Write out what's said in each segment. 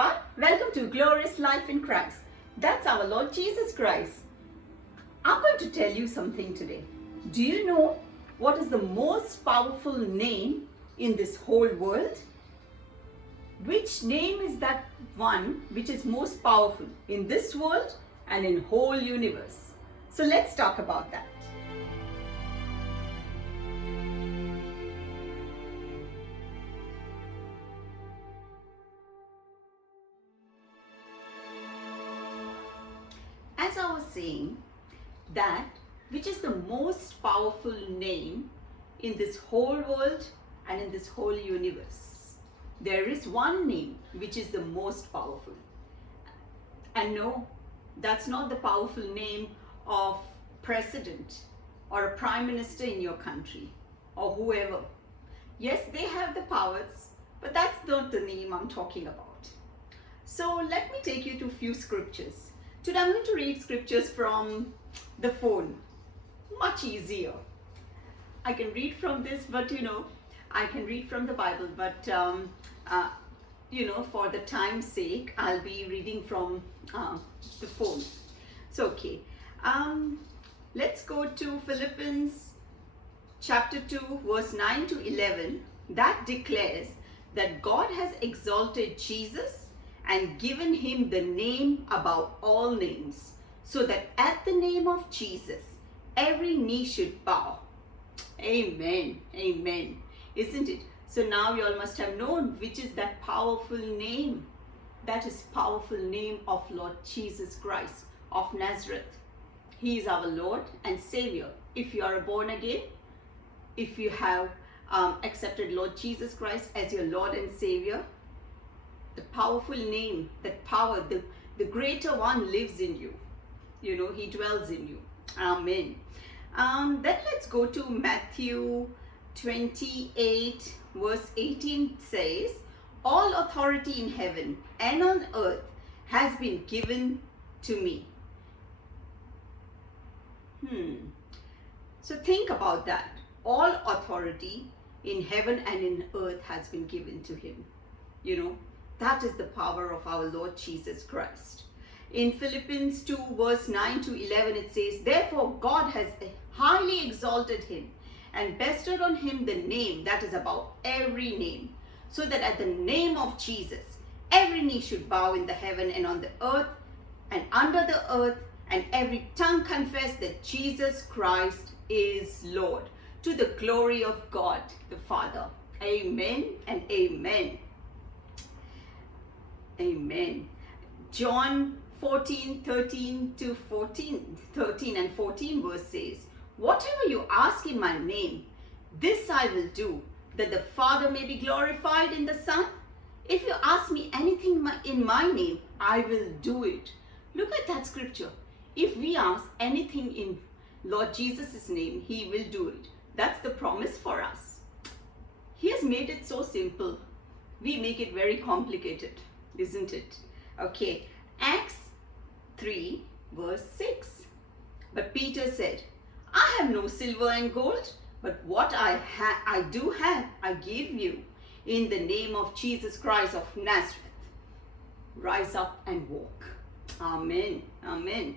everyone. Welcome to Glorious Life in Christ. That's our Lord Jesus Christ. I'm going to tell you something today. Do you know what is the most powerful name in this whole world? Which name is that one which is most powerful in this world and in whole universe? So let's talk about that. As I was saying, that which is the most powerful name in this whole world and in this whole universe. There is one name which is the most powerful. And no, that's not the powerful name of president or a prime minister in your country or whoever. Yes, they have the powers, but that's not the name I'm talking about. So let me take you to a few scriptures. Today I'm going to read scriptures from the phone. Much easier. I can read from this, but I can read from the Bible, but for the time's sake, I'll be reading from the phone. So, okay. Let's go to Philippians chapter 2, verse 9 to 11. That declares that God has exalted Jesus and given him the name above all names, so that at the name of Jesus, every knee should bow. Amen. Amen. Isn't it? So now you all must have known which is that powerful name. That is powerful name of Lord Jesus Christ of Nazareth. He is our Lord and Savior. If you are born again, if you have accepted Lord Jesus Christ as your Lord and Savior, the powerful name, that power, the greater one lives in you. He dwells in you. Amen. Then let's go to Matthew 28 verse 18 says, all authority in heaven and on earth has been given to me. So think about that. All authority in heaven and in earth has been given to him. That is the power of our Lord Jesus Christ. In Philippians 2 verse 9 to 11 it says, therefore God has highly exalted him and bestowed on him the name that is above every name, so that at the name of Jesus every knee should bow in the heaven and on the earth and under the earth, and every tongue confess that Jesus Christ is Lord, to the glory of God the Father. Amen and amen. Amen. John 14, 13 to 14, 13 and 14 verse says, whatever you ask in my name, this I will do, that the Father may be glorified in the Son. If you ask me anything in my name, I will do it. Look at that scripture. If we ask anything in Lord Jesus' name, he will do it. That's the promise for us. He has made it so simple. We make it very complicated, isn't it? Okay, Acts 3 verse 6. But Peter said, I have no silver and gold, but what I do have, I give you. In the name of Jesus Christ of Nazareth, rise up and walk. Amen. Amen.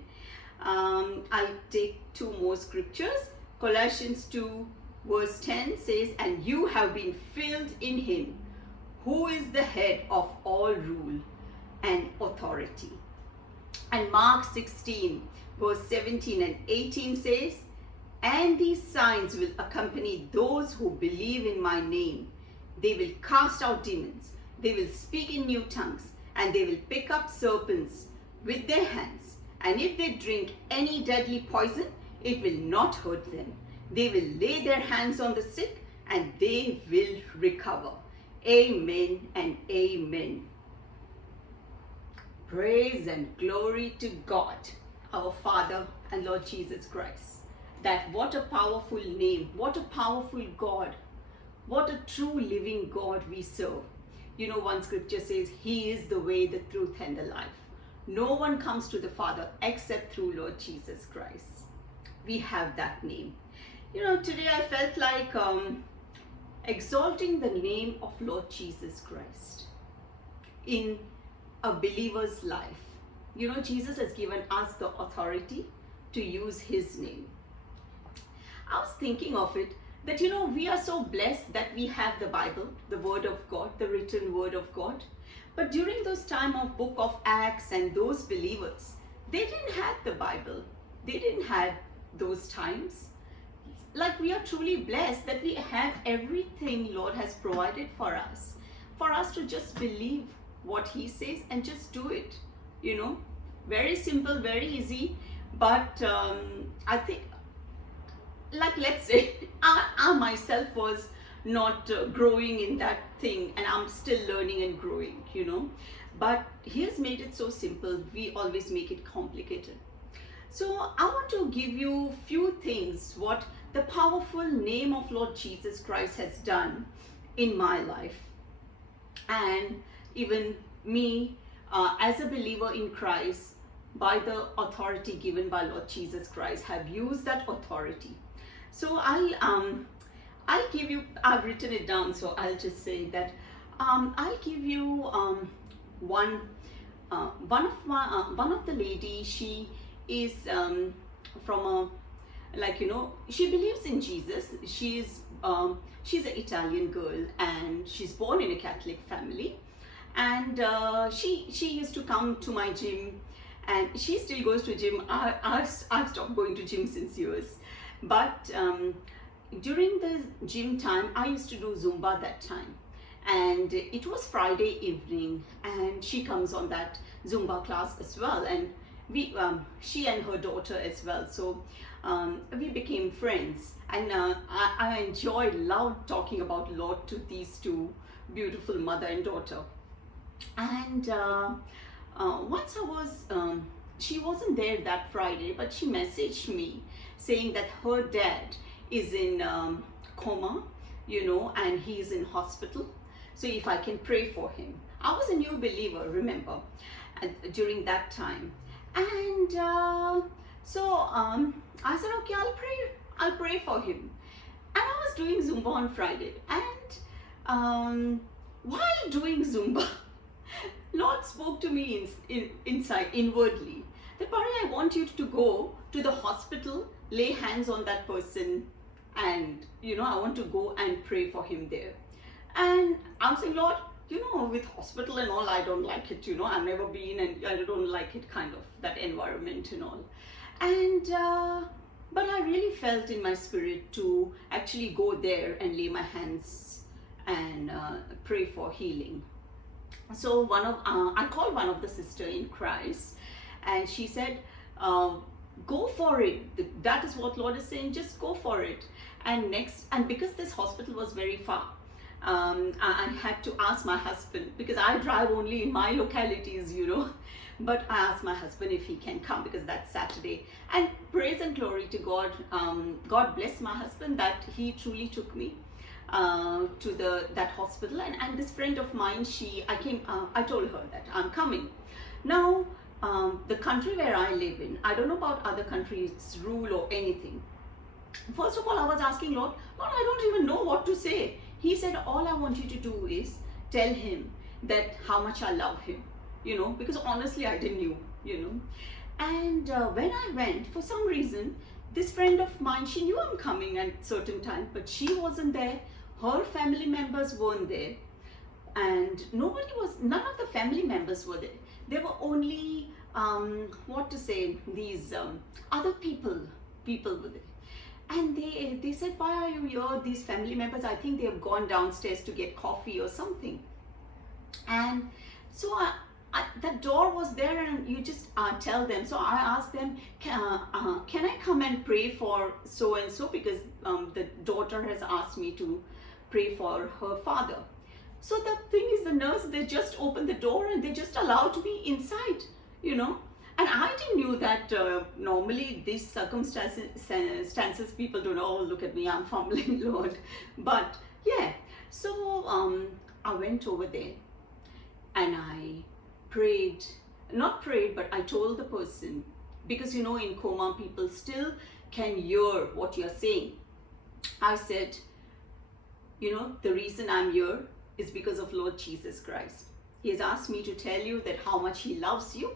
I'll take two more scriptures. Colossians 2 verse 10 says, and you have been filled in him, who is the head of all rule and authority. And Mark 16 verse 17 and 18 says, and these signs will accompany those who believe in my name. They will cast out demons, they will speak in new tongues, and they will pick up serpents with their hands. And if they drink any deadly poison, it will not hurt them. They will lay their hands on the sick, and they will recover. Amen and amen. Praise and glory to God, our Father and Lord Jesus Christ. That what a powerful name, what a powerful God, what a true living God we serve. One scripture says, he is the way, the truth, and the life. No one comes to the Father except through Lord Jesus Christ. We have that name. Today I felt like exalting the name of Lord Jesus Christ in a believer's life. You know, Jesus has given us the authority to use his name. I was thinking of it that, you know, we are so blessed that we have the Bible, the Word of God, the written Word of God. But during those time of Book of Acts and those believers, they didn't have the Bible. They didn't have those times. Like, we are truly blessed that we have everything Lord has provided for us to just believe what he says and just do it, you know. Very simple, very easy. But I think, like, let's say I myself was not growing in that thing, and I'm still learning and growing, you know. But he has made it so simple. We always make it complicated. So I want to give you few things what the powerful name of Lord Jesus Christ has done in my life, and even me as a believer in Christ, by the authority given by Lord Jesus Christ, have used that authority. So I'll give you, I've written it down, so I'll just say that I'll give you one of the lady. She is from a, like, you know, she believes in Jesus. She's an Italian girl, and she's born in a Catholic family, and she used to come to my gym, and she still goes to gym. I've stopped going to gym since years, but during the gym time I used to do Zumba that time, and it was Friday evening, and she comes on that Zumba class as well, and we she and her daughter as well. So we became friends, and I love talking about Lord to these two beautiful mother and daughter. And once I was she wasn't there that Friday, but she messaged me saying that her dad is in coma, you know, and he's in hospital, so if I can pray for him. I was a new believer, remember, during that time. And so I said, okay, I'll pray for him. And I was doing Zumba on Friday, and while doing Zumba, Lord spoke to me inside, inwardly, that, Pari, I want you to go to the hospital, lay hands on that person, and, you know, I want to go and pray for him there. And I'm saying, Lord, you know, with hospital and all, I don't like it, you know, I've never been, and I don't like it, kind of, that environment and all. And but I really felt in my spirit to actually go there and lay my hands and pray for healing. So I called one of the sister in Christ, and she said, go for it. That is what Lord is saying, just go for it. And because this hospital was very far, I had to ask my husband, because I drive only in my localities, you know, but I asked my husband if he can come, because that's Saturday. And praise and glory to God. God bless my husband that he truly took me to that hospital. And this friend of mine, I told her that I'm coming. Now, the country where I live in, I don't know about other countries' rule or anything. First of all, I was asking Lord, I don't even know what to say. He said, all I want you to do is tell him that how much I love him, you know, because honestly, I didn't know, you know. And when I went, for some reason, this friend of mine, she knew I'm coming at a certain time, but she wasn't there. Her family members weren't there. And none of the family members were there. There were only, these other people were there. And they said, why are you here? These family members, I think they have gone downstairs to get coffee or something. And so that door was there, and you just tell them. So I asked them, can I come and pray for so and so, because the daughter has asked me to pray for her father. So the thing is, the nurse, they just opened the door and they just allowed me inside, you know. And I didn't know that normally these circumstances, people don't know, oh, look at me, I'm fumbling, Lord. But yeah, so I went over there and I prayed, but I told the person, because, you know, in coma, people still can hear what you're saying. I said, you know, the reason I'm here is because of Lord Jesus Christ. He has asked me to tell you that how much He loves you.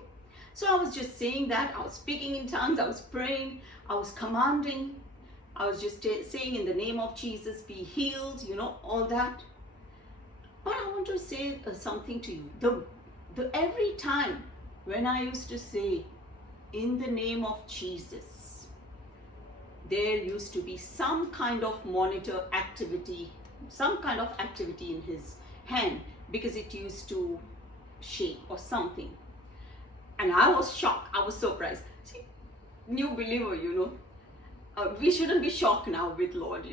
So I was just saying that. I was speaking in tongues. I was praying. I was commanding. I was just saying in the name of Jesus, be healed, all that. But I want to say something to you. Every time when I used to say, in the name of Jesus, there used to be some kind of monitor activity, some kind of activity in his hand, because it used to shake or something. And I was shocked. I was surprised. See, new believer, we shouldn't be shocked now with Lord,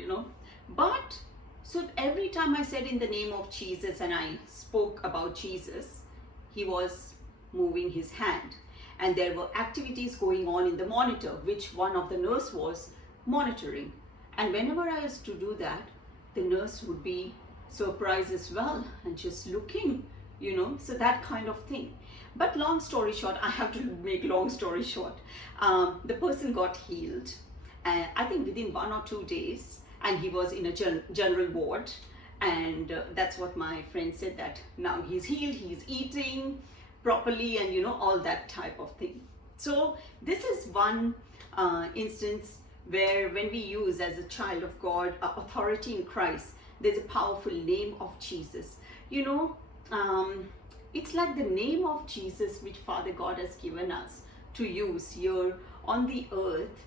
But, so every time I said in the name of Jesus and I spoke about Jesus, he was moving his hand. And there were activities going on in the monitor, which one of the nurse was monitoring. And whenever I used to do that, the nurse would be surprised as well and just looking, so that kind of thing. But long story short, I have to make long story short. The person got healed, I think within 1 or 2 days, and he was in a general ward. And that's what my friend said, that now he's healed, he's eating properly, and all that type of thing. So this is one instance where when we use as a child of God authority in Christ, there's a powerful name of Jesus. It's like the name of Jesus which Father God has given us to use here on the earth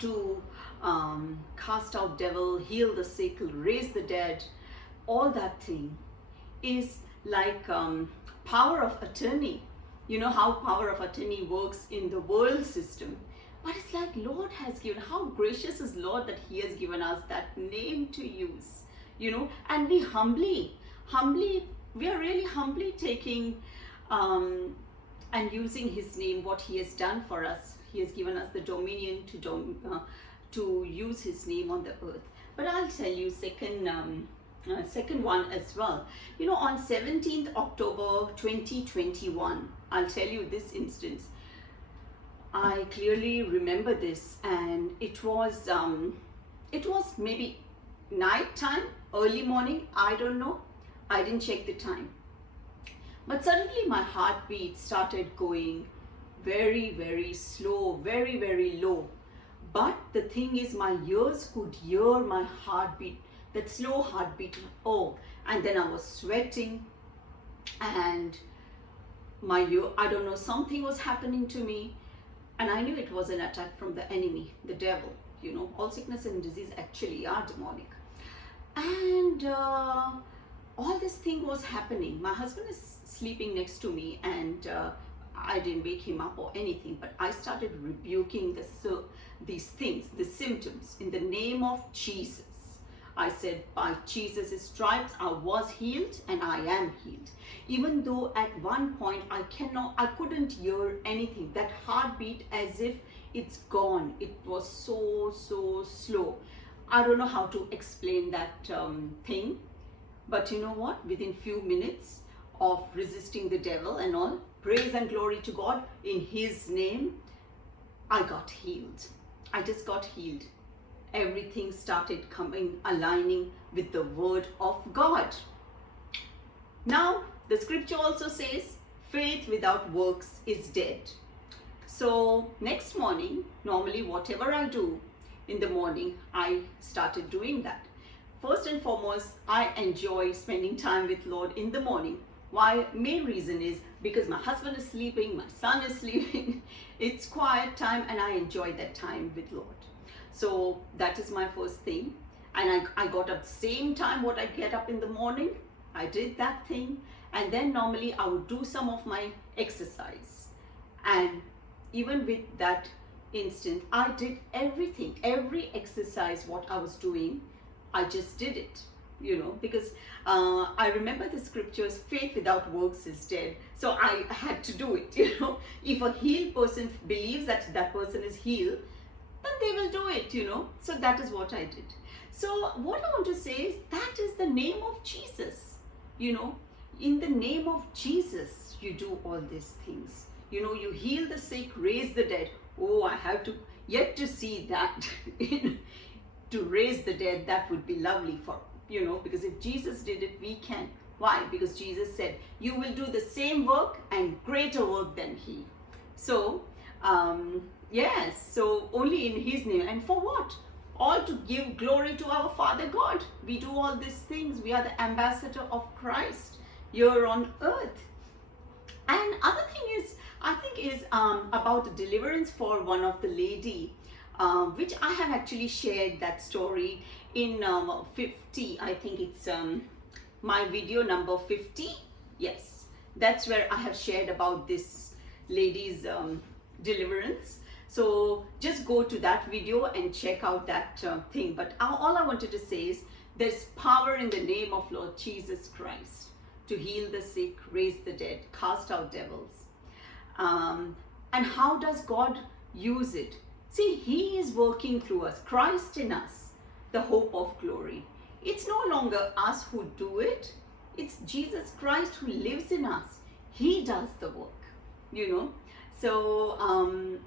to cast out devil, heal the sick, raise the dead. All that thing is like power of attorney. You know how power of attorney works in the world system. But it's like Lord has given, how gracious is Lord that he has given us that name to use, and we are really humbly taking and using his name, what he has done for us. He has given us the dominion to use his name on the earth. But I'll tell you second one as well. On 17th October 2021, I'll tell you this instance. I clearly remember this, and it was maybe night time, early morning, I don't know. I didn't check the time. But suddenly my heartbeat started going very, very slow, very, very low. But the thing is, my ears could hear my heartbeat, that slow heartbeat. Oh, and then I was sweating, and my ear, I don't know, something was happening to me. And I knew it was an attack from the enemy, the devil. All sickness and disease actually are demonic. And all this thing was happening. My husband is sleeping next to me, and I didn't wake him up or anything, but I started rebuking these things, the symptoms, in the name of Jesus. I said, by Jesus' stripes I was healed, and I am healed. Even though at one point I couldn't hear anything. That heartbeat, as if it's gone. It was so slow. I don't know how to explain that thing. But you know what? Within few minutes of resisting the devil and all, praise and glory to God, in his name, I got healed. I just got healed. Everything started aligning with the word of God. Now, the scripture also says, faith without works is dead. So next morning, normally whatever I do in the morning, I started doing that. First and foremost, I enjoy spending time with Lord in the morning. Why? Main reason is because my husband is sleeping, my son is sleeping. It's quiet time, and I enjoy that time with Lord. So that is my first thing. And I got up same time what I get up in the morning. I did that thing. And then normally I would do some of my exercise. And even with that instant, I did everything, every exercise what I was doing, I just did it, because I remember the scriptures, faith without works is dead. So I had to do it, If a healed person believes that that person is healed, then they will do it, So that is what I did. So what I want to say is, that is the name of Jesus, In the name of Jesus, you do all these things. You heal the sick, raise the dead. Oh, I have yet to see that. To raise the dead, that would be lovely for, because if Jesus did it, we can. Why? Because Jesus said, you will do the same work and greater work than he. So, yes, so only in his name. And for what? All to give glory to our Father God. We do all these things. We are the ambassador of Christ here on earth. And other thing is, I think is about deliverance for one of the lady, which I have actually shared that story in 50. I think it's my video number 50. Yes, that's where I have shared about this lady's deliverance. So just go to that video and check out that thing. But all I wanted to say is there's power in the name of Lord Jesus Christ to heal the sick, raise the dead, cast out devils. And how does God use it? See, he is working through us, Christ in us, the hope of glory. It's no longer us who do it. It's Jesus Christ who lives in us. He does the work, you know. So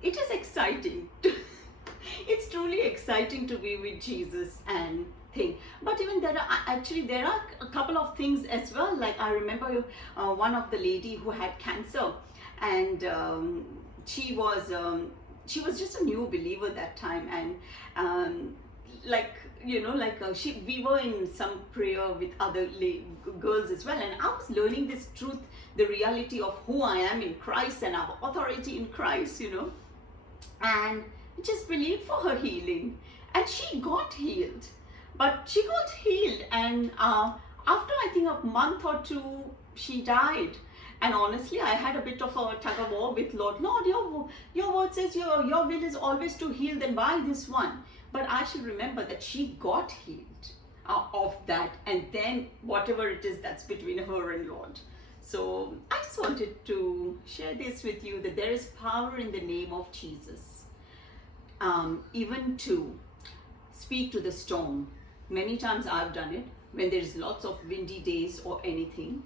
it is exciting. It's truly exciting to be with Jesus and thing. But even there are a couple of things as well. Like I remember one of the lady who had cancer, and she was just a new believer that time, and we were in some prayer with other girls as well, and I was learning this truth, the reality of who I am in Christ and our authority in Christ, you know, and just believed for her healing, and she got healed. But she got healed, and after I think a month or two, she died. And honestly, I had a bit of a tug of war with Lord. Lord, your word says your will is always to heal, then why this one? But I should remember that she got healed of that, and then whatever it is, that's between her and Lord. So I just wanted to share this with you, that there is power in the name of Jesus. Even to speak to the storm. Many times I've done it when there's lots of windy days or anything.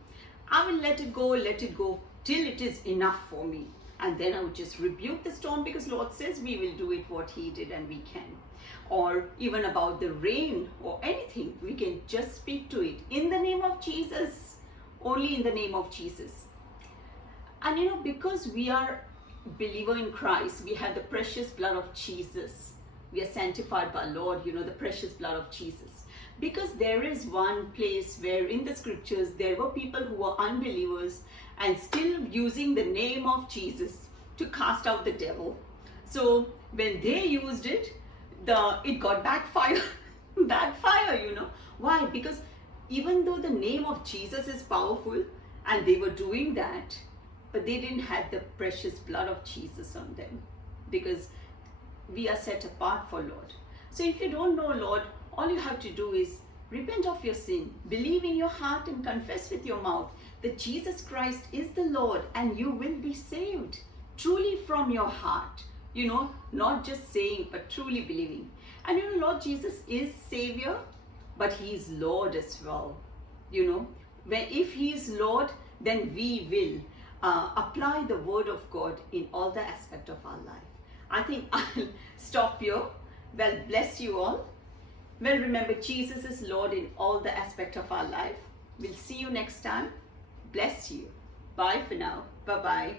I will let it go till it is enough for me. And then I would just rebuke the storm, because Lord says we will do it what he did, and we can. Or even about the rain or anything, we can just speak to it in the name of Jesus, only in the name of Jesus. And you know, because we are believer in Christ, we have the precious blood of Jesus. We are sanctified by Lord, you know, the precious blood of Jesus. Because there is one place where in the scriptures there were people who were unbelievers and still using the name of Jesus to cast out the devil. So when they used it, it got backfire, you know. Why? Because even though the name of Jesus is powerful and they were doing that, but they didn't have the precious blood of Jesus on them, because we are set apart for Lord. So if you don't know Lord, all you have to do is repent of your sin, believe in your heart and confess with your mouth that Jesus Christ is the Lord, and you will be saved truly from your heart, you know, not just saying but truly believing. And you know, Lord Jesus is Savior, but he is Lord as well, you know. If he is Lord, then we will apply the word of God in all the aspect of our life. I think I'll stop here. Well, bless you all. Well, remember, Jesus is Lord in all the aspect of our life. We'll see you next time. Bless you. Bye for now. Bye-bye.